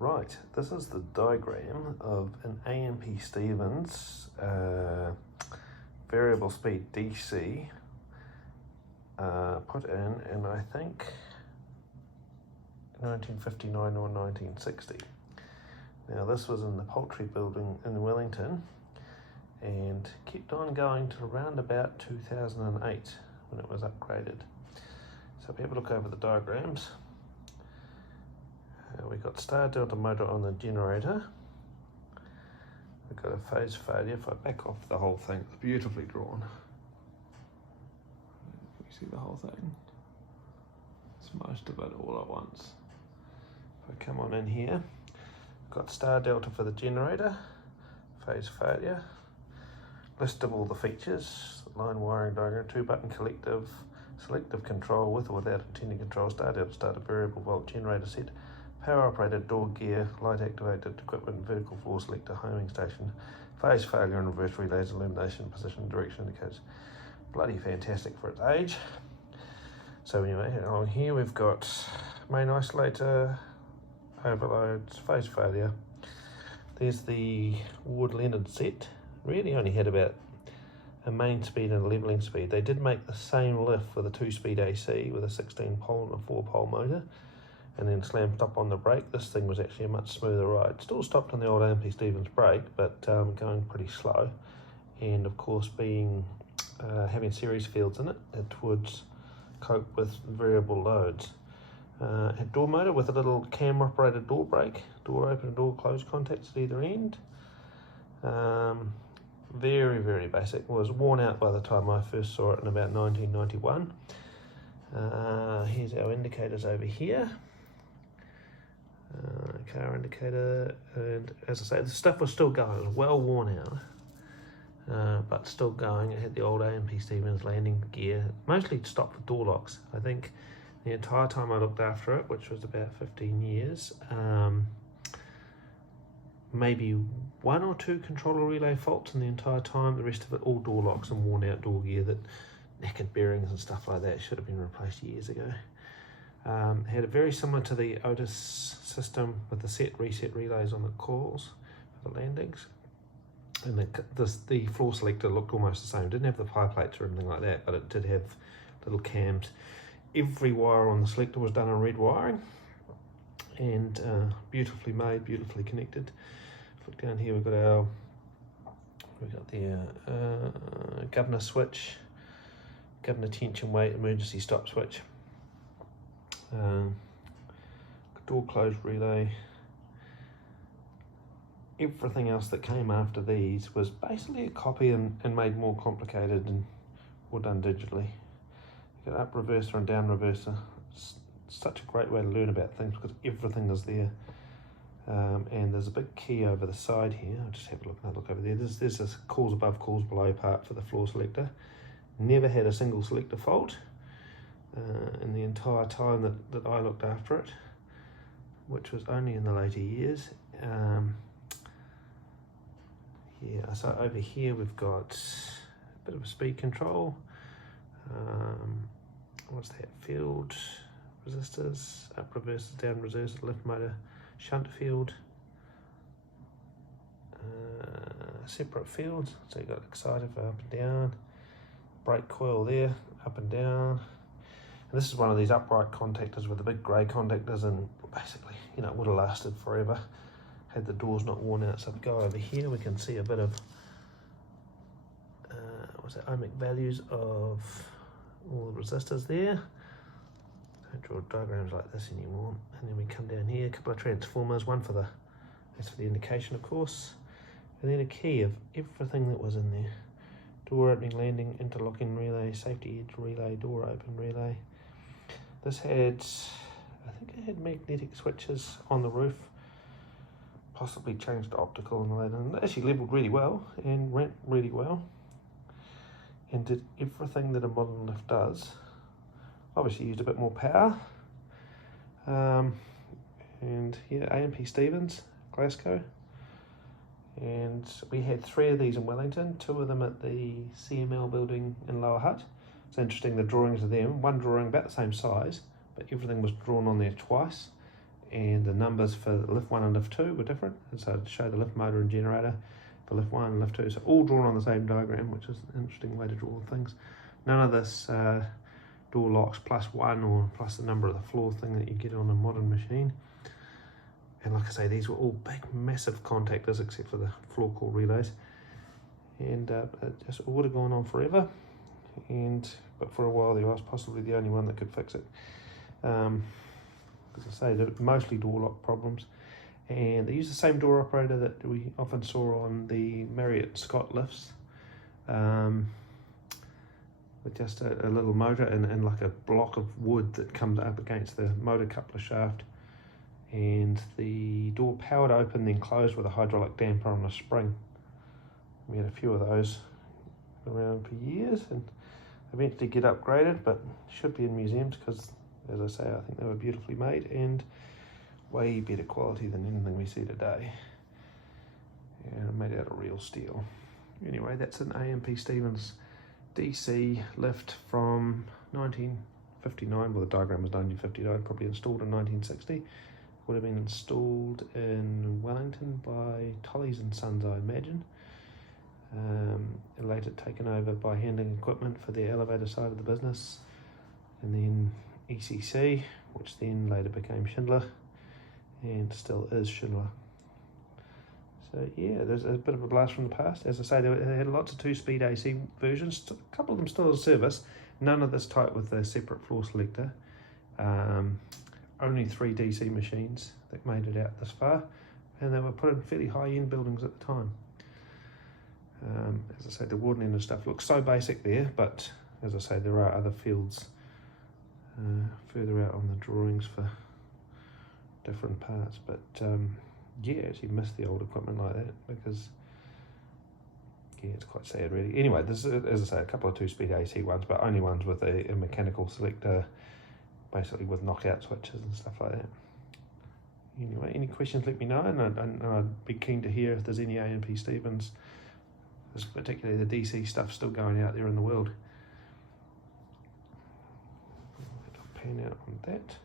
Right, this is the diagram of an A.M.P. Stevens variable speed DC put in I think 1959 or 1960. Now this was in the poultry building in Wellington and kept on going to around about 2008 when it was upgraded. So if you have a look over the diagrams, we've got star delta motor on the generator. We've got a phase failure. If I back off the whole thing, it's beautifully drawn. You see the whole thing? It's most of it all at once. If I come on in here, we've got star delta for the generator, phase failure, list of all the features, line wiring diagram, 2-button collective, selective control with or without intended control, star delta, start a variable volt generator set, power operated door gear, light activated equipment, vertical floor selector, homing station, phase failure and reverse relays, illumination, position, direction indicators. Bloody fantastic for its age. So anyway, along here we've got main isolator, overloads, phase failure. There's the Ward Leonard set. Really only had about a main speed and a leveling speed. They did make the same lift with a 2-speed AC with a 16-pole and a 4-pole motor, and then slammed stop on the brake. This thing was actually a much smoother ride. Still stopped on the old A.M.P. Stevens brake, but going pretty slow. And of course, being having series fields in it, it would cope with variable loads. A door motor with a little camera operated door brake, door open and door close contacts at either end. Very, very basic. It was worn out by the time I first saw it in about 1991. Here's our indicators over here. Car indicator, and as I say, the stuff was still going. It was well worn out, but still going. It had the old A.M.P. Stevens landing gear, mostly stopped with door locks. I think the entire time I looked after it, which was about 15 years, maybe 1 or 2 controller relay faults in the entire time. The rest of it all door locks and worn out door gear that knackered bearings and stuff like that should have been replaced years ago. Had a very similar to the Otis system with the set reset relays on the coils for the landings, and the floor selector looked almost the same. It didn't have the pie plates or anything like that, but it did have little cams. Every wire on the selector was done on red wiring, and beautifully made, beautifully connected. Look down here, we've got the governor switch, governor tension weight, emergency stop switch. Door close relay. Everything else that came after these was basically a copy and made more complicated and all done digitally. You got up reverser and down reverser. It's such a great way to learn about things because everything is there. And there's a big key over the side here. I'll just have another look over there. There's a calls above, calls below part for the floor selector. Never had a single selector fault in the entire time that I looked after it, which was only in the later years. Yeah, so over here we've got a bit of a speed control. What's that? Field resistors, up reversers, down reversers, lift motor, shunt field, separate fields. So you've got exciter for up and down, brake coil there, up and down. And this is one of these upright contactors with the big grey contactors, and basically, you know, it would have lasted forever had the doors not worn out. So if we go over here, we can see a bit of ohmic values of all the resistors there. Don't draw diagrams like this anymore. And then we come down here, a couple of transformers, that's for the indication, of course, and then a key of everything that was in there. Door opening, landing, interlocking relay, safety edge relay, door open relay. This had, I think it had magnetic switches on the roof, possibly changed to optical in the later, and it actually leveled really well and went really well and did everything that a modern lift does. Obviously used a bit more power. And yeah, A.M.P. Stevens, Glasgow. And we had 3 of these in Wellington, 2 of them at the CML building in Lower Hutt. It's interesting, the drawings of them, one drawing about the same size, but everything was drawn on there twice. and the numbers for lift 1 and lift 2 were different, and so to show the lift motor and generator for lift 1 and lift 2, so all drawn on the same diagram, which is an interesting way to draw things. None of this door locks +1 or plus the number of the floor thing that you get on a modern machine. And like I say, these were all big, massive contactors except for the floor core relays. And it just would have gone on forever. But for a while there, I was possibly the only one that could fix it. As I say, they're mostly door lock problems. And they use the same door operator that we often saw on the Marriott Scott lifts. With just a little motor and like a block of wood that comes up against the motor coupler shaft. And the door powered open, then closed with a hydraulic damper on a spring. We had a few of those around for years and eventually get upgraded, but should be in museums because, as I say, I think they were beautifully made and way better quality than anything we see today. And made out of real steel. Anyway, that's an A&P Stevens DC lift from 1959. Well, the diagram was 1959, probably installed in 1960. Would have been installed in Wellington by Tolley's and Sons, I imagine. Later taken over by Handling Equipment for the elevator side of the business, and then ECC, which then later became Schindler, and still is Schindler. So yeah, there's a bit of a blast from the past. As I say, they had lots of 2-speed AC versions, a couple of them still in service, none of this type with a separate floor selector. Only 3 DC machines that made it out this far, and they were put in fairly high-end buildings at the time. As I say, the wooden end of stuff looks so basic there, but as I say, there are other fields further out on the drawings for different parts. But yeah, actually miss the old equipment like that because yeah, it's quite sad really. Anyway, this is, as I say, a couple of 2-speed AC ones, but only ones with a mechanical selector, basically with knockout switches and stuff like that. Anyway, any questions, let me know, and I'd be keen to hear if there's any A&P Stevens, particularly the DC stuff, still going out there in the world. I'll pan out on that.